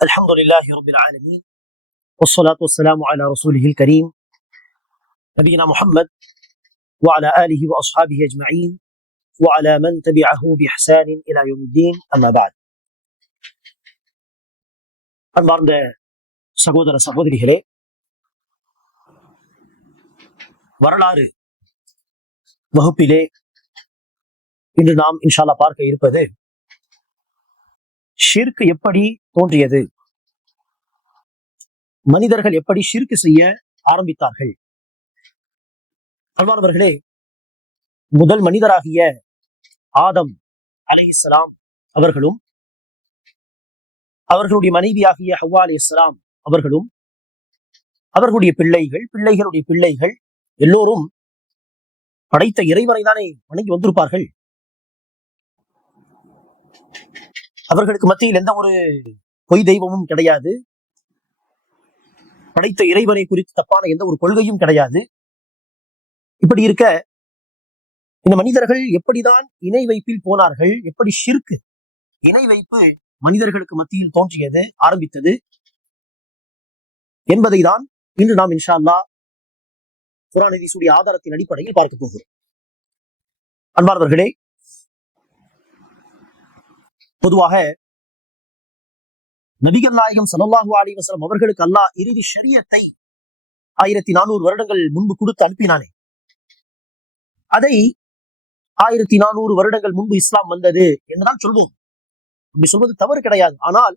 الحمد لله رب العالمين والصلاة والسلام على رسوله الكريم نبينا محمد وعلى آله وأصحابه أجمعين وعلى من تبعه بإحسان إلى يوم الدين أما بعد அன்பார்ந்த சகோதர சகோதரிகளே வரலாறு வகுப்பிலே இன்று நாம் இன்ஷால்லா பார்க்க இருப்பது ஷிர்க் எப்படி தோன்றியது? மனிதர்கள் எப்படி ஷிர்க் செய்ய ஆரம்பித்தார்கள்? அன்பானவர்களே முதல் மனிதராகிய ஆதம் அலைஹிஸ்ஸலாம் அவர்களும் அவர்களுடைய மனைவியாகிய ஹவ்வா இஸ்லாம் அவர்களும் அவர்களுடைய பிள்ளைகள் பிள்ளைகளுடைய பிள்ளைகள் எல்லோரும் படைத்த இறைவனை தானே வணங்கி வந்திருப்பார்கள்? அவர்களுக்கு மத்தியில் எந்த ஒரு பொய் தெய்வமும் கிடையாது. படைத்த இறைவனை குறித்து தப்பான எந்த ஒரு கொள்கையும் கிடையாது. இப்படி இருக்க இந்த மனிதர்கள் எப்படிதான் இணை வைப்பில் போனார்கள் எப்படி ஷிர்கு இணை வைப்பு மனிதர்களுக்கு மத்தியில் தோன்றியது ஆரம்பித்தது என்பதை தான் இன்று நாம் இன்ஷா அல்லா குரானதிசுடைய ஆதாரத்தின் அடிப்படையில் பார்க்க போகிறோம். அன்பார்வர்களே பொதுவாக நபிகள் நாயகம் சல்லாஹூ அலி வசலம் அவர்களுக்கு அல்லாஹ் இறுதி ஷரியத்தை ஆயிரத்தி நானூறு வருடங்கள் முன்பு கொடுத்து அனுப்பினானே. அதை ஆயிரத்தி நானூறு வருடங்கள் முன்பு இஸ்லாம் வந்தது என்றுதான் சொல்வோம். அப்படி சொல்வது தவறு கிடையாது. ஆனால்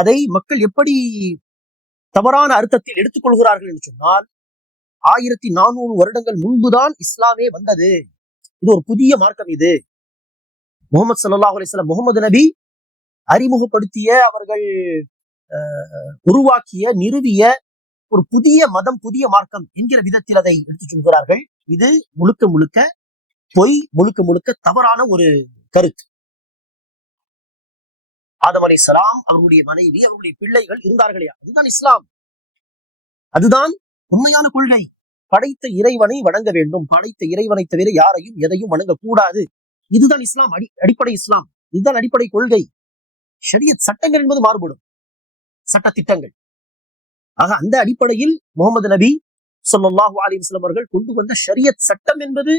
அதை மக்கள் எப்படி தவறான அர்த்தத்தில் எடுத்துக்கொள்கிறார்கள் என்று சொன்னால் ஆயிரத்தி நானூறு வருடங்கள் முன்புதான் இஸ்லாமே வந்தது. இது ஒரு புதிய மார்க்கம் இது. முகமது சல்லாஹ் அலிஸ்லாம் முகமது நபி அறிமுகப்படுத்திய அவர்கள் உருவாக்கிய நிறுவிய ஒரு புதிய மதம் புதிய மார்க்கம் என்கிற விதத்தில் அதை எடுத்துச் சொல்கிறார்கள். இது முழுக்க முழுக்க பொய் முழுக்க முழுக்க தவறான ஒரு கருத்து. ஆதம் அலை சலாம் அவர்களுடைய மனைவி அவருடைய பிள்ளைகள் இருந்தார்களே அதுதான் இஸ்லாம். அதுதான் உண்மையான கொள்கை. படைத்த இறைவனை வணங்க வேண்டும். படைத்த இறைவனை தவிர யாரையும் எதையும் வணங்கக்கூடாது. இதுதான் இஸ்லாம் அடி அடிப்படை இஸ்லாம். இதுதான் அடிப்படை கொள்கை. ஷரியத் சட்டங்கள் என்பது மாறுபடும். சட்ட திட்டங்கள் ஆக அந்த அடிப்படையில் முகமது நபி சொல்லாஹு அலிவஸ்லம் அவர்கள் கொண்டு வந்த ஷரியத் சட்டம் என்பது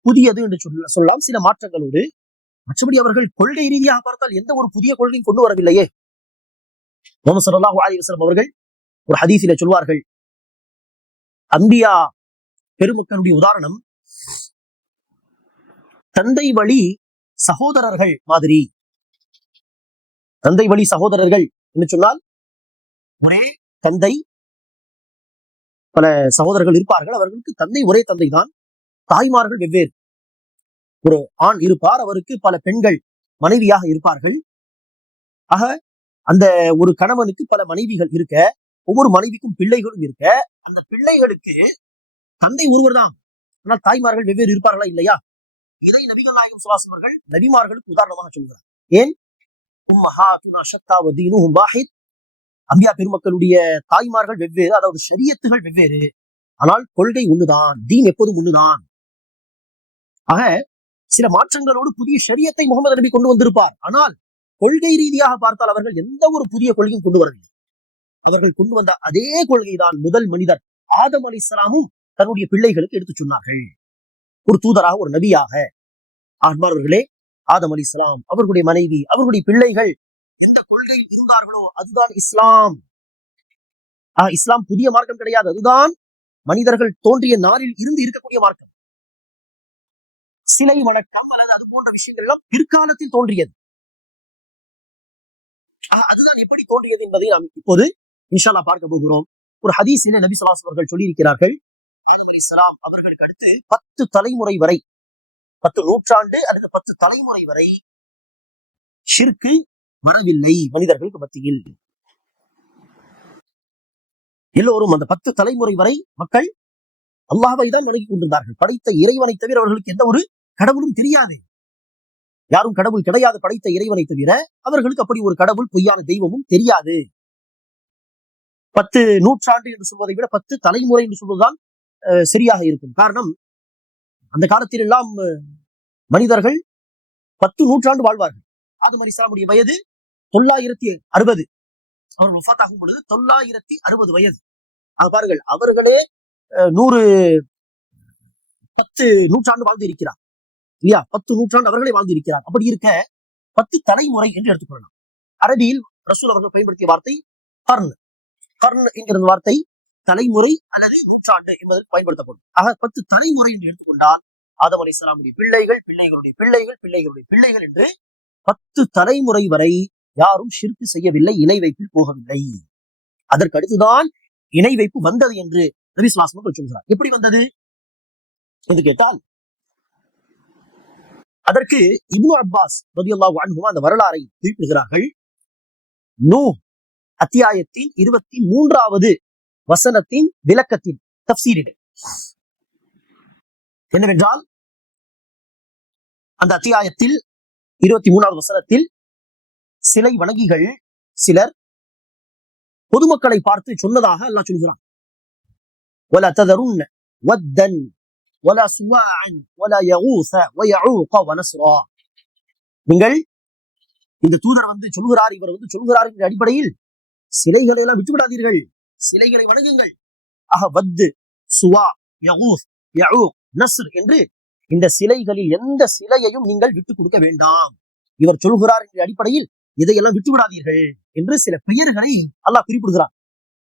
புதியது என்று சொல்ல சொல்லலாம். சில மாற்றங்களோடு மற்றபடி அவர்கள் கொள்கை ரீதியாக பார்த்தால் எந்த ஒரு புதிய கொள்கையும் கொண்டு வரவில்லையே. முகமது சல்லாஹூ அலிவஸ்லம் அவர்கள் ஒரு ஹதீஸில சொல்வார்கள். அம்பியா பெருமக்களுடைய உதாரணம் தந்தை வழி சகோதரர்கள் மாதிரி. தந்தை வழி சகோதரர்கள் என்று சொன்னால் ஒரே தந்தை பல சகோதரர்கள் இருப்பார்கள். அவர்களுக்கு தந்தை ஒரே தந்தை தான் தாய்மார்கள் வெவ்வேறு. ஒரு ஆண் இருப்பார் அவருக்கு பல பெண்கள் மனைவியாக இருப்பார்கள். ஆக அந்த ஒரு கணவனுக்கு பல மனைவிகள் இருக்க ஒவ்வொரு மனைவிக்கும் பிள்ளைகளும் இருக்க அந்த பிள்ளைகளுக்கு தந்தை ஒருவர் தான் ஆனால் தாய்மார்கள் வெவ்வேறு இருப்பார்களா இல்லையா? இதை நபிகள் நாயகம் சுவாசம் அவர்கள் நபிமார்களுக்கு உதாரணமாக சொல்கிறார். ஏன்? அம்பியா பெருமக்களுடைய தாய்மார்கள் வெவ்வேறு அதாவது ஷரியத்துகள் வெவ்வேறு. ஆனால் கொள்கை ஒண்ணுதான் தீன் எப்போதும் ஒண்ணுதான். ஆக சில மாற்றங்களோடு புதிய ஷரியத்தை முகமது நபி கொண்டு வந்திருப்பார். ஆனால் கொள்கை ரீதியாக பார்த்தால் அவர்கள் எந்த ஒரு புதிய கொள்கையும் கொண்டு வரவில்லை. அவர்கள் கொண்டு வந்த அதே கொள்கைதான் முதல் மனிதர் ஆதம் அலி இஸ்லாமும் தன்னுடைய பிள்ளைகளுக்கு எடுத்துச் சொன்னார்கள். ஒரு தூதராக ஒரு நபியாக. ஆன்மார்களே ஆதம் அலி இஸ்லாம் அவர்களுடைய மனைவி அவர்களுடைய பிள்ளைகள் எந்த கொள்கையில் இருந்தார்களோ அதுதான் இஸ்லாம். ஆஹ் இஸ்லாம் புதிய மார்க்கம் கிடையாது. அதுதான் மனிதர்கள் தோன்றிய நாளில் இருந்து இருக்கக்கூடிய மார்க்கம். சிலை வணக்கம் அல்லது அது போன்ற விஷயங்கள் எல்லாம் பிற்காலத்தில் தோன்றியது. அதுதான் எப்படி தோன்றியது என்பதை நாம் இப்போது இன்ஷால்லா பார்க்க போகிறோம். ஒரு ஹதீஸில நபி சலாஸ் அவர்கள் சொல்லியிருக்கிறார்கள்? ஆதம் அலி சலாம் அவர்களுக்கு அடுத்து பத்து தலைமுறை வரை பத்து நூற்றாண்டு அல்லது பத்து தலைமுறை வரை ஷிர்கு வரவில்லை மனிதர்களுக்கு மத்தியில். எல்லோரும் அந்த பத்து தலைமுறை வரை மக்கள் அல்லாஹை தான் வணங்கி கொண்டிருந்தார்கள். படைத்த இறைவனை தவிர அவர்களுக்கு எந்த ஒரு கடவுளும் தெரியாது. யாரும் கடவுள் கிடையாது படைத்த இறைவனை தவிர அவர்களுக்கு அப்படி ஒரு கடவுள் பொய்யான தெய்வமும் தெரியாது. பத்து நூற்றாண்டு என்று சொல்வதை விட பத்து தலைமுறை என்று சொல்வதுதான் சரியாக இருக்கும். காரணம் அந்த காலத்தில் எல்லாம் மனிதர்கள் பத்து நூற்றாண்டு வாழ்வார்கள். ஆதம் அலிஸ்லாமுடைய வயது தொள்ளாயிரத்தி அறுபது. அவர்கள் ஒஃபாத்தாகும் பொழுது தொள்ளாயிரத்தி அறுபது வயது. ஆக பாருங்கள் அவர்களே அஹ், நூறு பத்து நூற்றாண்டு வாழ்ந்து இருக்கிறார். இல்லையா? பத்து நூற்றாண்டு அவர்களே வாழ்ந்து இருக்கிறார். அப்படி இருக்க பத்து தலைமுறை என்று எடுத்துக்கொள்ளலாம் அரபியில் ரசூல் அவர்கள் பயன்படுத்திய வார்த்தை கர்ன். கர்ன் என்கிற வார்த்தை தலைமுறை அல்லது நூற்றாண்டு என்பதற்கு பயன்படுத்தப்படும். ஆக பத்து தலைமுறை என்று எடுத்துக்கொண்டால் ஆதம் அலி இஸ்லாமுடைய பிள்ளைகள் பிள்ளைகளுடைய பிள்ளைகள் பிள்ளைகளுடைய பிள்ளைகள் என்று பத்து தலைமுறை வரை யாரும் ஷிர்கு செய்யவில்லை இணை வைப்பில் போகவில்லை. அதற்கு அடுத்துதான் இணை வைப்பு வந்தது என்று நபி சொல்கிறார். எப்படி வந்தது? என்று கேட்டால் அதற்கு இப்னு அப்பாஸ் ரலியல்லாஹு அன்ஹுமா அந்த வரலாறை குறிப்பிடுகிறார்கள். நூ அத்தியாயத்தின் இருபத்தி மூன்றாவது வசனத்தின் விளக்கத்தின் தப்சீரில் என்னவென்றால் அந்த அத்தியாயத்தில் இருபத்தி மூணாவது வசனத்தில் சிலை வணங்கிகள் சிலர் பொதுமக்களை பார்த்து சொன்னதாக அல்லாஹ் சொல்கிறான் ولا تذرن ودا ولا سواعا ولا يغوث ويعوق ونسرا நீங்கள் இந்த தூதர் வந்து சொல்கிறார் இவர் வந்து சொல்கிறார் என்ற அடிப்படையில் சிலைகளை எல்லாம் விட்டுவிடாதீர்கள் சிலைகளை வணங்குங்கள். ஆக வத்து சுவா நஸ்ர் என்று இந்த சிலைகளில் எந்த சிலையையும் நீங்கள் விட்டுக் கொடுக்க வேண்டாம். இவர் சொல்கிறார் என்ற அடிப்படையில் இதையெல்லாம் விட்டு விடாதீர்கள் என்று சில பெயர்களை அல்லாஹ் குறிப்பிடுகிறார்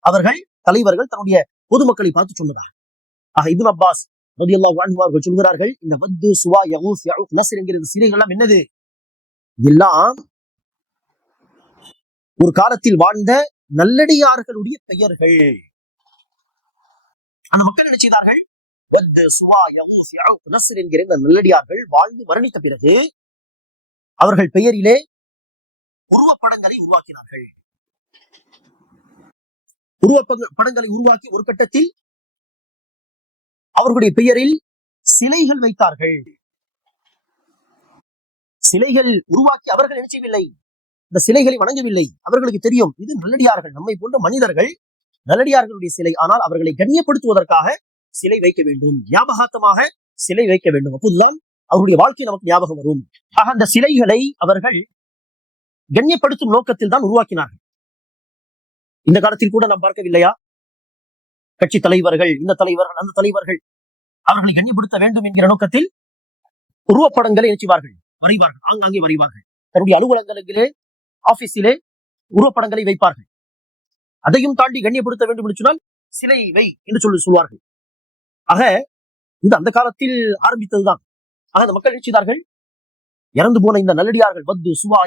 அவர்கள் தலைவர்கள் தன்னுடைய பொதுமக்களை பார்த்து சொன்னதாக ஆக இபுன் அப்பாஸ் ரதி அன்ஹு சொல்கிறார்கள் இந்த வத்து சுவா யகூஸ் யஊக் நஸ்ர் என்கிற இந்த சிலைகள் எல்லாம் என்னது? இதெல்லாம் ஒரு காலத்தில் வாழ்ந்த நல்லடியார்களுடைய பெயர்கள். அந்த மக்கள் என்ன செய்தார்கள்? என்கிற இந்த நல்லடியார்கள் வாழ்ந்து மரணித்த பிறகு அவர்கள் பெயரிலே உருவப்படங்களை உருவாக்கினார்கள். உருவ படங்களை உருவாக்கி ஒரு கட்டத்தில் அவர்களுடைய பெயரில் சிலைகள் வைத்தார்கள். சிலைகள் உருவாக்கி அவர்கள் நினைச்சவில்லை இந்த சிலைகளை வணங்கவில்லை. அவர்களுக்கு தெரியும் இது நல்லடியார்கள் நம்மை போன்ற மனிதர்கள் நல்லடியார்களுடைய சிலை. ஆனால் அவர்களை கண்ணியப்படுத்துவதற்காக சிலை வைக்க வேண்டும். ஞாபகார்த்தமாக சிலை வைக்க வேண்டும். அப்போதுதான் அவருடைய வாழ்க்கை நமக்கு ஞாபகம் வரும். ஆக அந்த சிலைகளை அவர்கள் கண்ணியப்படுத்தும் நோக்கத்தில் தான் உருவாக்கினார்கள். இந்த காலத்தில் கூட நாம் பார்க்கவில்லையா? கட்சி தலைவர்கள் இந்த தலைவர்கள் அந்த தலைவர்கள் அவர்களை கண்ணியப்படுத்த வேண்டும் என்கிற நோக்கத்தில் உருவப்படங்களை நினைச்சுவார்கள் வரைவார்கள். ஆங்காங்கே வரைவார்கள். தன்னுடைய அலுவலகங்களிலே ஆபீஸிலே உருவப்படங்களை வைப்பார்கள். அதையும் தாண்டி கண்ணியப்படுத்த வேண்டும் என்று சொன்னால் சிலை வை என்று சொல்லி சொல்வார்கள். ஆக இந்த அந்த காலத்தில் ஆரம்பித்ததுதான். ஆக அந்த மக்கள் நினைச்சார்கள் இறந்து போன இந்த நல்லடியார்கள் வந்து சுவா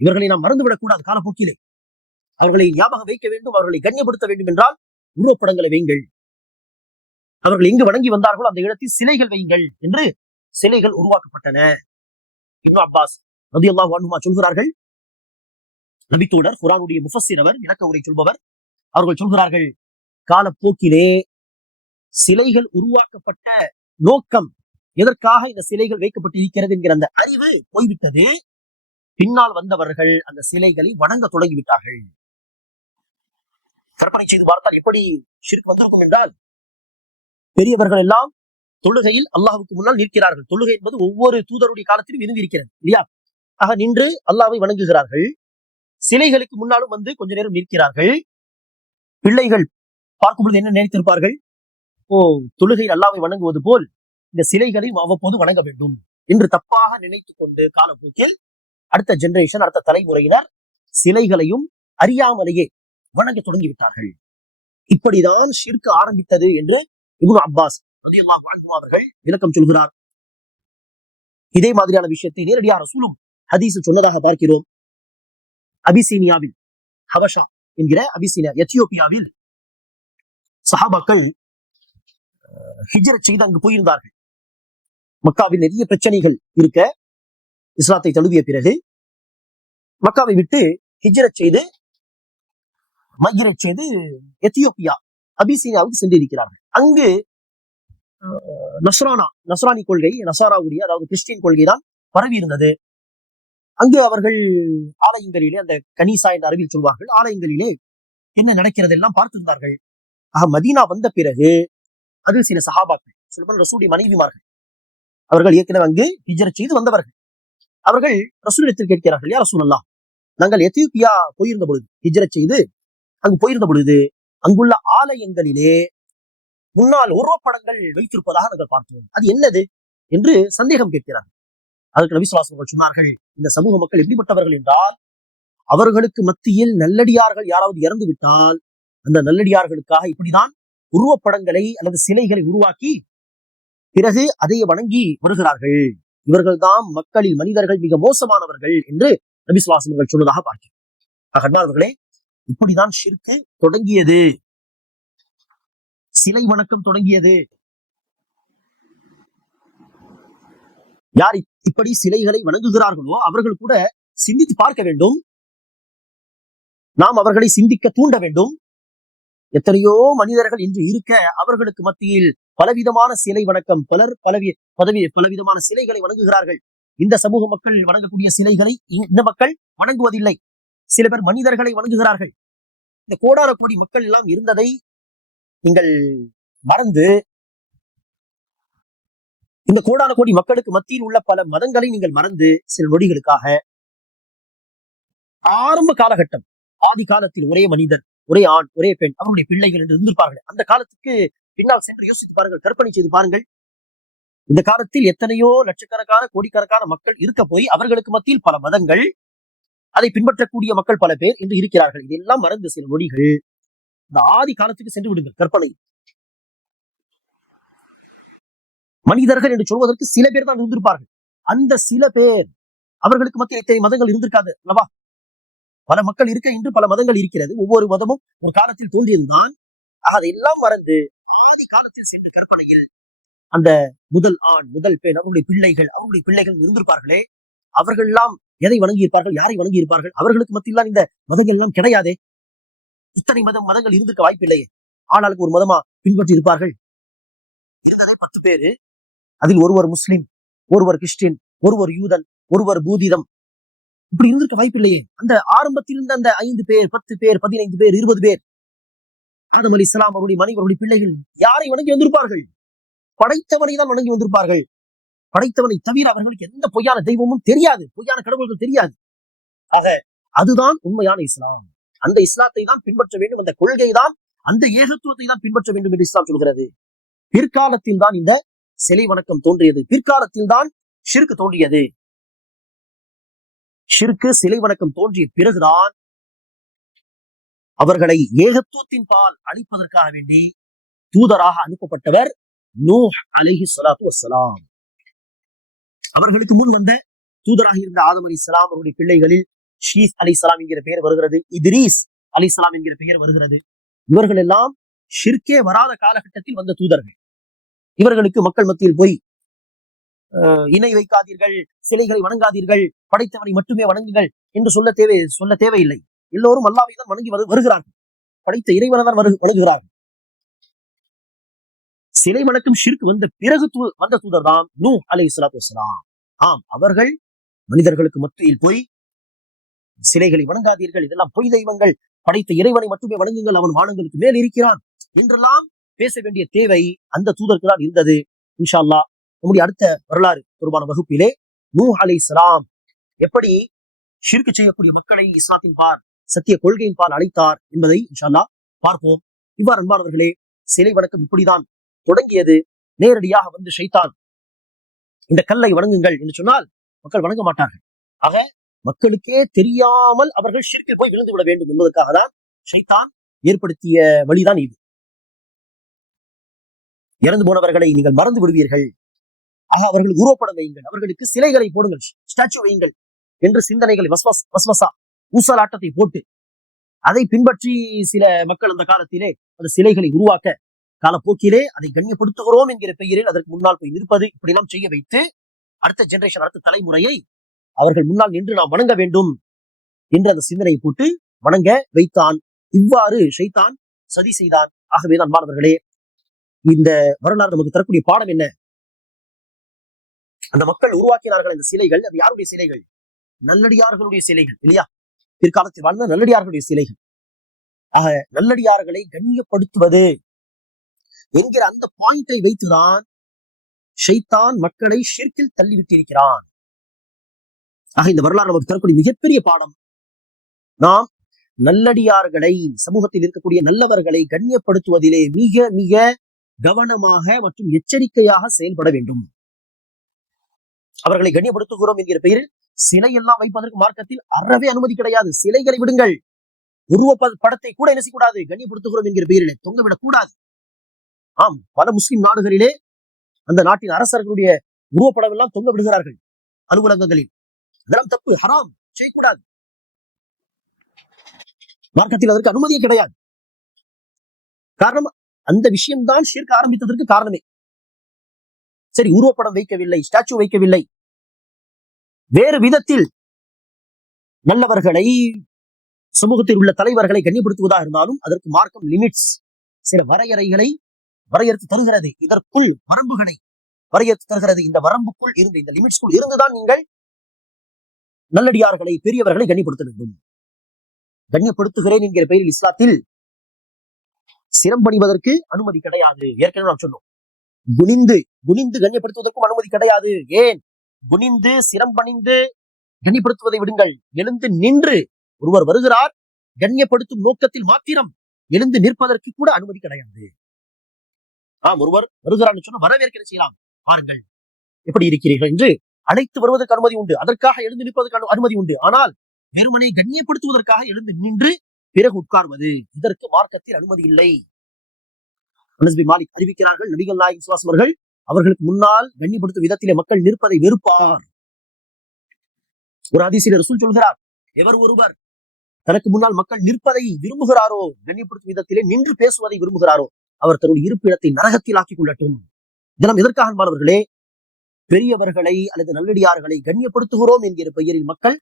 இவர்களை நாம் மறந்துவிடக் கூடாது காலப்போக்கிலே. அவர்களை ஞாபகம் வைக்க வேண்டும் அவர்களை கண்ணியப்படுத்த வேண்டும் என்றால் உருவப்படங்களை வையுங்கள். அவர்கள் எங்கு வணங்கி வந்தார்களோ அந்த இடத்தில் சிலைகள் வையுங்கள் என்று சிலைகள் உருவாக்கப்பட்டன. இப்னு அப்பாஸ் ரலியல்லாஹு அன்ஹுமா சொல்கிறார்கள். நபித்தோடர் குரானுடைய முஃபஸ்ஸிர் அவர் விளக்க உரை சொல்பவர் அவர்கள் சொல்கிறார்கள் காலப்போக்கிலே சிலைகள் உருவாக்கப்பட்ட நோக்கம் எதற்காக இந்த சிலைகள் வைக்கப்பட்டு இருக்கிறது என்கிற அந்த அறிவு போய்விட்டது. பின்னால் வந்தவர்கள் அந்த சிலைகளை வணங்க தொடங்கிவிட்டார்கள். கற்பனை செய்து பார்த்தால் எப்படி ஷிர்க் வந்திருக்கும் என்றால் பெரியவர்கள் எல்லாம் தொழுகையில் அல்லாஹுக்கு முன்னால் நிற்கிறார்கள். தொழுகை என்பது ஒவ்வொரு தூதருடைய காலத்திலும் இருந்து இருக்கிறது இல்லையா? ஆக நின்று அல்லாவை வணங்குகிறார்கள். சிலைகளுக்கு முன்னாலும் வந்து கொஞ்ச நேரம் நிற்கிறார்கள். பிள்ளைகள் பார்க்கும் பொழுது என்ன நினைத்திருப்பார்கள்? ஓ தொழுகையில் அல்லாவை வணங்குவது போல் இந்த சிலைகளையும் அவ்வப்போது வணங்க வேண்டும் என்று தப்பாக நினைத்துக் கொண்டு காலப்போக்கில் அடுத்த ஜெனரேஷன் அடுத்த தலைமுறையினர் சிலைகளையும் அறியாமலேயே வணங்க தொடங்கிவிட்டார்கள். இப்படிதான் ஷிர்க் ஆரம்பித்தது என்று இப்னு அப்பாஸ் அவர்கள் விளக்கம் சொல்கிறார். இதே மாதிரியான விஷயத்தை நேரடியாக ரசூலும் ஹதீஸ் சொன்னதாக பார்க்கிறோம். அபிசீனியாவில் ஹபஷா என்கிற அபிசீனியா எத்தியோப்பியாவில் சஹாபாக்கள் ஹிஜ்ரத் செய்து அங்கு போயிருந்தார்கள். மக்காவில் நிறைய பிரச்சனைகள் இருக்க இஸ்லாத்தை தழுவிய பிறகு மக்காவை விட்டு ஹிஜ்ரத் செய்து மைக்ரேட் செய்து எத்தியோப்பியா அபிசீனியாவுக்கு சென்றிருக்கிறார்கள். அங்கு நஸ்ரானா நஸ்ரானி கொள்கை நசாராவுடைய அதாவது கிறிஸ்டின் கொள்கை தான் பரவி இருந்தது அங்கு அவர்கள் ஆலயங்களிலே அந்த கனிசா என்ற அறிவில் சொல்வார்கள் ஆலயங்களிலே என்ன நடக்கிறது எல்லாம் பார்த்திருந்தார்கள்? ஆக மதீனா வந்த பிறகு அது சில சஹாபாக்கள் சொல்ல ரசூடி மனைவிமார்கள் அவர்கள் ஏற்கனவே அங்கு ஹிஜர் செய்து வந்தவர்கள். அவர்கள் ரசூலிடத்தில் கேட்கிறார்கள் யார் ரசூல் நாங்கள் எத்தியோப்பியா போயிருந்த பொழுது ஹிஜ்ரத் செய்து அங்கு போயிருந்த பொழுது அங்குள்ள ஆலயங்களிலே முன்னால் உருவப்படங்கள் வைத்திருப்பதாக நாங்கள் பார்த்தோம். அது என்னது? என்று சந்தேகம் கேட்கிறார்கள். அதற்கு அதுக்கு நபிசுவாசங்கள் சொன்னார்கள் இந்த சமூக மக்கள் எப்படிப்பட்டவர்கள் என்றால் அவர்களுக்கு மத்தியில் நல்லடியார்கள் யாராவது இறந்து விட்டால் அந்த நல்லடியார்களுக்காக இப்படிதான் உருவப்படங்களை அல்லது சிலைகளை உருவாக்கி பிறகு அதை வணங்கி வருகிறார்கள். இவர்கள்தான் மக்களில் மனிதர்கள் மிக மோசமானவர்கள் என்று நபிசுவாசங்கள் சொன்னதாக பார்க்கிறோம். அவர்களே இப்படிதான் ஷிர்கு தொடங்கியது. சிலை வணக்கம் தொடங்கியது. யார் இப்படி சிலைகளை வணங்குகிறார்களோ அவர்கள் கூட சிந்தித்து பார்க்க வேண்டும். நாம் அவர்களை சிந்திக்க தூண்ட வேண்டும். எத்தனையோ மனிதர்கள் இன்று இருக்க அவர்களுக்கு மத்தியில் பலவிதமான சிலை வணக்கம் பலர் பலவி பதவி பலவிதமான சிலைகளை வணங்குகிறார்கள். இந்த சமூக மக்கள் வணங்கக்கூடிய சிலைகளை இந்த மக்கள் வணங்குவதில்லை. சில பேர் மனிதர்களை வணங்குகிறார்கள். இந்த கோடார கோடி மக்கள் எல்லாம் இருந்ததை நீங்கள் மறந்து இந்த கோடான கோடி மக்களுக்கு மத்தியில் உள்ள பல மதங்களை நீங்கள் மறந்து சில நொடிகளுக்காக ஆரம்ப காலகட்டம் ஆதி காலத்தில் ஒரே மனிதர் ஒரே ஆண் ஒரே பெண் அவருடைய பிள்ளைகள் என்று இருந்திருப்பார்கள். அந்த காலத்துக்கு பின்னால் சென்று யோசித்து பாருங்கள் கற்பனை செய்து பாருங்கள். இந்த காலத்தில் எத்தனையோ லட்சக்கணக்கான கோடிக்கணக்கான மக்கள் இருக்க போய் அவர்களுக்கு மத்தியில் பல மதங்கள் அதை பின்பற்றக்கூடிய மக்கள் பல பேர் இன்று இருக்கிறார்கள். இதெல்லாம் மறந்து சில மொழிகள் இந்த ஆதி காலத்துக்கு சென்று விடுங்கள் கற்பனை. மனிதர்கள் என்று சொல்வதற்கு சில பேர் தான் இருந்திருப்பார்கள். அந்த சில பேர் அவர்களுக்கு மத்தியில் இத்தனை மதங்கள் இருந்திருக்காது அல்லவா? பல மக்கள் இருக்க இன்று பல மதங்கள் இருக்கிறது. ஒவ்வொரு மதமும் ஒரு காலத்தில் தோன்றியதுதான் அதையெல்லாம் மறந்து ஆதி காலத்தில் சென்ற கற்பனையில் அந்த முதல் ஆண் முதல் பெண் அவருடைய பிள்ளைகள் அவருடைய பிள்ளைகள் இருந்திருப்பார்களே. அவர்கள் எல்லாம் எதை வணங்கி இருப்பார்கள் யாரை வணங்கி இருப்பார்கள் அவர்களுக்கு மத்தியில் இந்த மதங்கள் எல்லாம் கிடையாதே. இத்தனை மதம் மதங்கள் இருந்திருக்க வாய்ப்பில்லையே. ஆனாலுக்கு ஒரு மதமா பின்பற்றி இருப்பார்கள் இருந்ததே பத்து பேரு. அதில் ஒருவர் முஸ்லிம் ஒருவர் கிறிஸ்டின் ஒருவர் யூதன் ஒருவர் பூதிதம். இப்படி இருந்திருக்க வாய்ப்பில்லையே அந்த ஆரம்பத்தில் இருந்த அந்த ஐந்து பேர் பத்து பேர் பதினைந்து பேர் இருபது பேர். ஆதம் அலி இஸ்லாம் அவருடைய மனைவி அவருடைய பிள்ளைகள் யாரை வணங்கி வந்திருப்பார்கள்? படைத்தவனை தான் வணங்கி வந்திருப்பார்கள். படைத்தவனை தவிர அவர்களுக்கு எந்த பொய்யான தெய்வமும் தெரியாது. பொய்யான கடவுள்கள் தெரியாது. ஆக அதுதான் உண்மையான இஸ்லாம். அந்த இஸ்லாத்தை தான் பின்பற்ற வேண்டும். அந்த கொள்கை தான் அந்த ஏகத்துவத்தை தான் பின்பற்ற வேண்டும் என்று இஸ்லாம் சொல்கிறது. பிற்காலத்தில் தான் இந்த சிலை வணக்கம் தோன்றியது. பிற்காலத்தில் தான் ஷிர்கு தோன்றியது. ஷிர்கு சிலை வணக்கம் தோன்றிய பிறகுதான் அவர்களை ஏகத்துவத்தின் பால் அழிப்பதற்காக வேண்டி தூதராக அனுப்பப்பட்டவர் நூ அலைஹி சலாத்து வசலாம் அவர்களுக்கு முன் வந்த தூதராக இருந்த ஆதம் அலி இஸ்லாம் அவருடைய பிள்ளைகளில் ஷீஸ் அலி இஸ்லாம் என்கிற பெயர் வருகிறது. இத்ரீஸ் அலி இஸ்லாம் என்கிற பெயர் வருகிறது. இவர்கள் எல்லாம் ஷிர்கே வராத காலகட்டத்தில் வந்த தூதர்கள். இவர்களுக்கு மக்கள் மத்தியில் போய் இணை வைக்காதீர்கள் சிலைகளை வணங்காதீர்கள் படைத்தவனை மட்டுமே வணங்குங்கள் என்று சொல்ல தேவை சொல்ல தேவையில்லை. எல்லோரும் அல்லாவை தான் வணங்கி வரு- வருகிறார்கள். படைத்த இறைவனை தான் வரு- வணங்குகிறார்கள். சிலை வணக்கம் ஷிர்க் வந்த பிறகு தூ- வந்த தூதர் தான் நூ அலை இஸ்லாத்து வஸ்ஸலாம். ஆம் அவர்கள் மனிதர்களுக்கு மத்தியில் போய் சிலைகளை வணங்காதீர்கள். இதெல்லாம் பொய் தெய்வங்கள். படைத்த இறைவனை மட்டுமே வணங்குங்கள். அவன் வானங்களுக்கு மேல் இருக்கிறான். என்றெல்லாம் பேச வேண்டிய தேவை அந்த தூதருக்கு தான் இருந்தது. இன்ஷா நம்முடைய அடுத்த வரலாறு தொடர்பான வகுப்பிலே நூ அலை இஸ்லாம் எப்படி ஷிர்கு செய்யக்கூடிய மக்களை இஸ்லாத்தின் பார் சத்திய கொள்கையின் பால் அழைத்தார் என்பதை இன்ஷால்லா பார்ப்போம். இவ்வாறு அன்பானவர்களே சிலை வணக்கம் இப்படிதான் தொடங்கியது. நேரடியாக வந்து ஷைத்தான் இந்த கல்லை வணங்குங்கள் என்று சொன்னால் மக்கள் வணங்க மாட்டார்கள். ஆக மக்களுக்கே தெரியாமல் அவர்கள் ஷிர்கில் போய் விழுந்து விட வேண்டும் என்பதற்காக தான் ஷைத்தான் ஏற்படுத்திய வழிதான் இது. இறந்து போனவர்களை நீங்கள் மறந்து விடுவீர்கள். ஆக அவர்கள் உருவப்படம் வையுங்கள். அவர்களுக்கு சிலைகளை போடுங்கள். ஸ்டாச்சு வையுங்கள் என்று சிந்தனைகள் வஸ்வஸ் வஸ்வசா ஊசலாட்டத்தை போட்டு அதை பின்பற்றி சில மக்கள் அந்த காலத்திலே அந்த சிலைகளை உருவாக்க காலப்போக்கிலே அதை கண்ணியப்படுத்துகிறோம் என்கிற பெயரில் அதற்கு முன்னால் போய் நிற்பது இப்படிலாம் செய்ய வைத்து அடுத்த ஜெனரேஷன் அடுத்த தலைமுறையை அவர்கள் முன்னால் நின்று நாம் வணங்க வேண்டும் என்று அந்த சிந்தனையை போட்டு வணங்க வைத்தான். இவ்வாறு ஷைத்தான் சதி செய்தான். ஆகவே தான் மாணவர்களே இந்த வரலாறு நமக்கு தரக்கூடிய பாடம் என்ன? அந்த மக்கள் உருவாக்கினார்கள் இந்த சிலைகள். அது யாருடைய சிலைகள்? நல்லடியார்களுடைய சிலைகள் இல்லையா? பிற்காலத்தில் வாழ்ந்த நல்லடியார்களுடைய சிலைகள். ஆக நல்லடியார்களை கண்ணியப்படுத்துவது என்கிற அந்த பாயிண்டை வைத்துதான் ஷைத்தான் மக்களை ஷிர்கில் தள்ளிவிட்டிருக்கிறான். ஆக இந்த வரலாறு நமக்கு தரக்கூடிய மிகப்பெரிய பாடம். நாம் நல்லடியார்களை சமூகத்தில் இருக்கக்கூடிய நல்லவர்களை கண்ணியப்படுத்துவதிலே மிக மிக கவனமாக மற்றும் எச்சரிக்கையாக செயல்பட வேண்டும். அவர்களை கண்ணியப்படுத்துகிறோம் என்கிற பெயரில் சிலை எல்லாம் வைப்பதற்கு மார்க்கத்தில் அறவே அனுமதி கிடையாது. சிலைகளை விடுங்கள். உருவ படத்தை கூட என்ன செய்யக்கூடாது கண்ணியப்படுத்துகிறோம் என்கிற பெயரிலே தொங்கவிடக் கூடாது ஆம் பல முஸ்லிம் நாடுகளிலே அந்த நாட்டின் அரசர்களுடைய உருவப்படம் எல்லாம் தொங்க விடுகிறார்கள் அலுவலகங்களில். அதெல்லாம் தப்பு ஹராம் செய்யக்கூடாது. மார்க்கத்தில் அதற்கு அனுமதியே கிடையாது. காரணம் அந்த விஷயம்தான் ஷிர்க் ஆரம்பித்ததற்கு காரணமே. சரி உருவப்படம் வைக்கவில்லை ஸ்டாச்சு வைக்கவில்லை. வேறு விதத்தில் நல்லவர்களை சமூகத்தில் உள்ள தலைவர்களை கண்ணியப்படுத்துவதா இருந்தாலும் அதற்கு மார்க்கம் லிமிட்ஸ். சில வரையறைகளை வரையறுத்து தருகிறது. இதற்குள் வரம்புகளை வரையறுத்து தருகிறது. இந்த வரம்புக்குள் இருந்து இந்த லிமிட்ஸ்க்குள் இருந்துதான் நீங்கள் நல்லடியார்களை பெரியவர்களை கண்ணியப்படுத்த வேண்டும். கண்ணியப்படுத்துகிறேன் என்கிற பெயரில் இஸ்லாத்தில் சிரம் பணிவதற்கு அனுமதி கிடையாது. ஏற்கனவே நான் சொன்னோம். குனிந்து குனிந்து கண்ணியப்படுத்துவதற்கும் அனுமதி கிடையாது. ஏன்? குனிந்து சிரம் பணிந்து கண்ணியப்படுத்துவதை விடுங்கள். எழுந்து நின்று ஒருவர் வருகிறார். கண்ணியப்படுத்தும் நோக்கத்தில் மாத்திரம் எழுந்து நிற்பதற்கு கூட அனுமதி கிடையாது. ஆம் ஒருவர் வருகிறார்னு சொன்ன வரவேற்கன செய்யலாம். பாருங்கள். எப்படி இருக்கிறீர்கள் என்று அழைத்து வருவதற்கு அனுமதி உண்டு. அதற்காக எழுந்து நிற்பதற்கு அனுமதி உண்டு. ஆனால் வெறுமனை கண்ணியப்படுத்துவதற்காக எழுந்து நின்று பிறகு உட்கார்வது. இதற்கு மார்க்கத்தில் அனுமதி இல்லை. அனஸ்பி மாலிக் அறிவிக்கிறார்கள். நபிகள் நாயகம் சுவாஸ் அவர்கள் அவர்களுக்கு முன்னால் கண்ணிப்படுத்தும் விதத்திலே மக்கள் நிற்பதை வெறுப்பார். ஒரு அதிசயில ரசூல் சொல்கிறார் எவர் ஒருவர் தனக்கு முன்னால் மக்கள் நிற்பதை விரும்புகிறாரோ கண்ணியப்படுத்தும் விதத்திலே நின்று பேசுவதை விரும்புகிறாரோ அவர் தன்னுடைய இருப்பிடத்தை நரகத்தில் ஆக்கிக் கொள்ளட்டும் தினம் எதற்காக அன்பானவர்களே? பெரியவர்களை அல்லது நல்லடியார்களை கண்ணியப்படுத்துகிறோம் என்கிற பெயரில் மக்கள்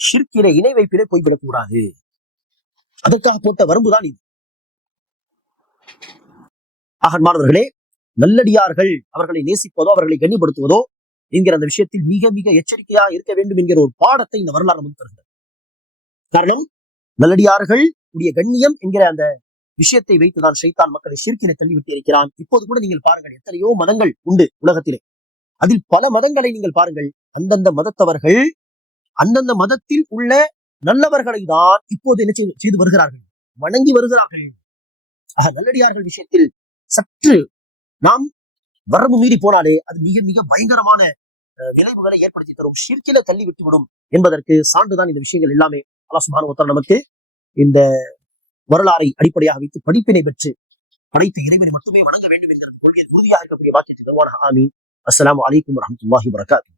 ஷிர்கிலே இணை வைப்பிலே போய்விடக்கூடாது. அதற்காக போட்ட வரம்புதான் இது. மாணவர்களே நல்லடியார்கள் அவர்களை நேசிப்பதோ அவர்களை கண்ணியப்படுத்துவதோ என்கிற அந்த விஷயத்தில் மிக மிக எச்சரிக்கையா இருக்க வேண்டும் என்கிற ஒரு பாடத்தை இந்த வரலாறு நமக்கு தருகிறது. காரணம் நல்லடியார்கள் உடைய கண்ணியம் என்கிற அந்த விஷயத்தை வைத்துதான் சைத்தான் மக்களை ஷிர்கிலே தள்ளிவிட்டு இருக்கிறான். இப்போது கூட நீங்கள் பாருங்கள் எத்தனையோ மதங்கள் உண்டு உலகத்திலே. அதில் பல மதங்களை நீங்கள் பாருங்கள். அந்தந்த மதத்தவர்கள் அந்தந்த மதத்தில் உள்ள நல்லவர்களை தான் இப்போது என்ன செய்து- செய்து வருகிறார்கள்? வணங்கி வருகிறார்கள். ஆக நல்லடியார்கள் விஷயத்தில் சற்று நாம் வரம்பு மீறி போனாலே அது மிக மிக பயங்கரமான விளைவுகளை ஏற்படுத்தி தரும். ஷிர்கில தள்ளி விட்டுவிடும் என்பதற்கு சான்றுதான் இந்த விஷயங்கள் எல்லாமே. அல்லாஹ் நமக்கு இந்த வரலாறை அடிப்படையாக வைத்து படிப்பினை பெற்று படைத்த இறைவனை மட்டுமே வணங்க வேண்டும் என்கிற கொள்கையில் உறுதியாக இருக்கக்கூடிய வாக்கியத்தை தருவான ஆமீன். அஸ்ஸலாமு அலைக்கும் வரஹ்மத்துல்லாஹி வபரகாத்துஹு